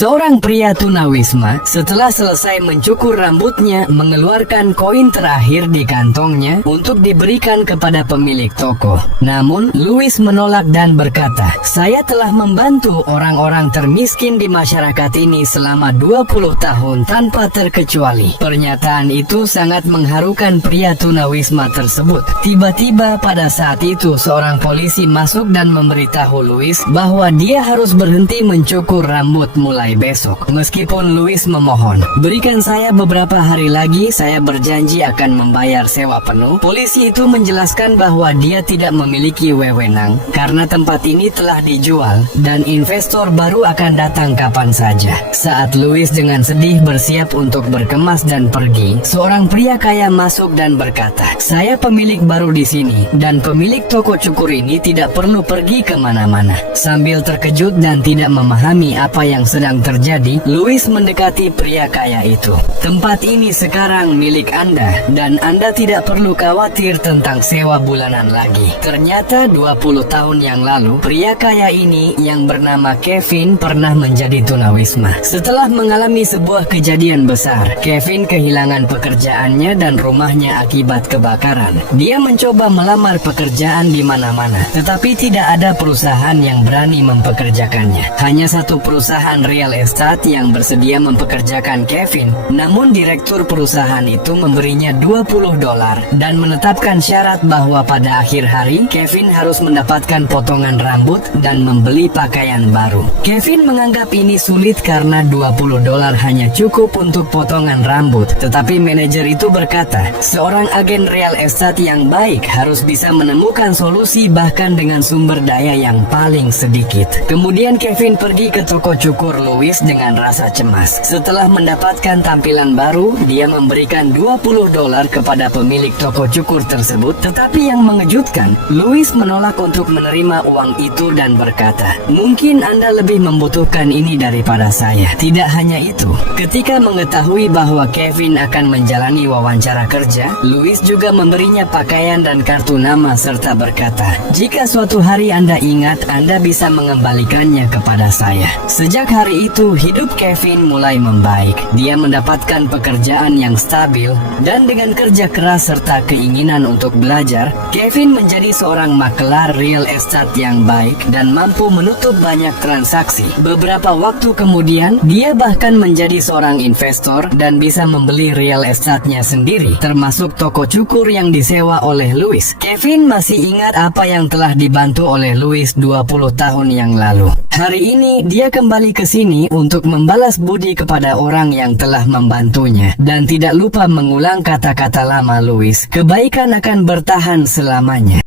Seorang pria tunawisma setelah selesai mencukur rambutnya mengeluarkan koin terakhir di kantongnya untuk diberikan kepada pemilik toko. Namun, Louis menolak dan berkata, "Saya telah membantu orang-orang termiskin di masyarakat ini selama 20 tahun tanpa terkecuali." Pernyataan itu sangat mengharukan pria tunawisma tersebut. Tiba-tiba pada saat itu seorang polisi masuk dan memberitahu Louis bahwa dia harus berhenti mencukur rambut mulai besok. Meskipun Louis memohon, "Berikan saya beberapa hari lagi, saya berjanji akan membayar sewa penuh." Polisi itu menjelaskan bahwa dia tidak memiliki wewenang karena tempat ini telah dijual dan investor baru akan datang kapan saja. Saat Louis dengan sedih bersiap untuk berkemas dan pergi, seorang pria kaya masuk dan berkata, "Saya pemilik baru di sini dan pemilik toko cukur ini tidak perlu pergi kemana-mana." Sambil terkejut dan tidak memahami apa yang sedang terjadi, Louis mendekati pria kaya itu. "Tempat ini sekarang milik Anda dan Anda tidak perlu khawatir tentang sewa bulanan lagi." Ternyata 20 tahun yang lalu, pria kaya ini yang bernama Kevin pernah menjadi tunawisma. Setelah mengalami sebuah kejadian besar, Kevin kehilangan pekerjaannya dan rumahnya akibat kebakaran. Dia mencoba melamar pekerjaan di mana-mana, tetapi tidak ada perusahaan yang berani mempekerjakannya. Hanya satu perusahaan real estate yang bersedia mempekerjakan Kevin, namun direktur perusahaan itu memberinya $20 dan menetapkan syarat bahwa pada akhir hari Kevin harus mendapatkan potongan rambut dan membeli pakaian baru. Kevin menganggap ini sulit karena $20 hanya cukup untuk potongan rambut, tetapi manajer itu berkata, seorang agen real estate yang baik harus bisa menemukan solusi bahkan dengan sumber daya yang paling sedikit. Kemudian Kevin pergi ke toko cukur Louis dengan rasa cemas. Setelah mendapatkan tampilan baru, dia memberikan $20 kepada pemilik toko cukur tersebut. Tetapi yang mengejutkan, Louis menolak untuk menerima uang itu dan berkata, "Mungkin Anda lebih membutuhkan ini daripada saya." Tidak hanya itu, ketika mengetahui bahwa Kevin akan menjalani wawancara kerja, Louis juga memberinya pakaian dan kartu nama serta berkata, "Jika suatu hari Anda ingat, Anda bisa mengembalikannya kepada saya." Sejak hari itu, hidup Kevin mulai membaik. Dia mendapatkan pekerjaan yang stabil dan dengan kerja keras serta keinginan untuk belajar, Kevin menjadi seorang makelar real estate yang baik dan mampu menutup banyak transaksi. Beberapa waktu kemudian, dia bahkan menjadi seorang investor dan bisa membeli real estate-nya sendiri, termasuk toko cukur yang disewa oleh Louis. Kevin masih ingat apa yang telah dibantu oleh Louis 20 tahun yang lalu. Hari ini, dia kembali ke sini untuk membalas budi kepada orang yang telah membantunya dan tidak lupa mengulang kata-kata lama Louis, "Kebaikan akan bertahan selamanya."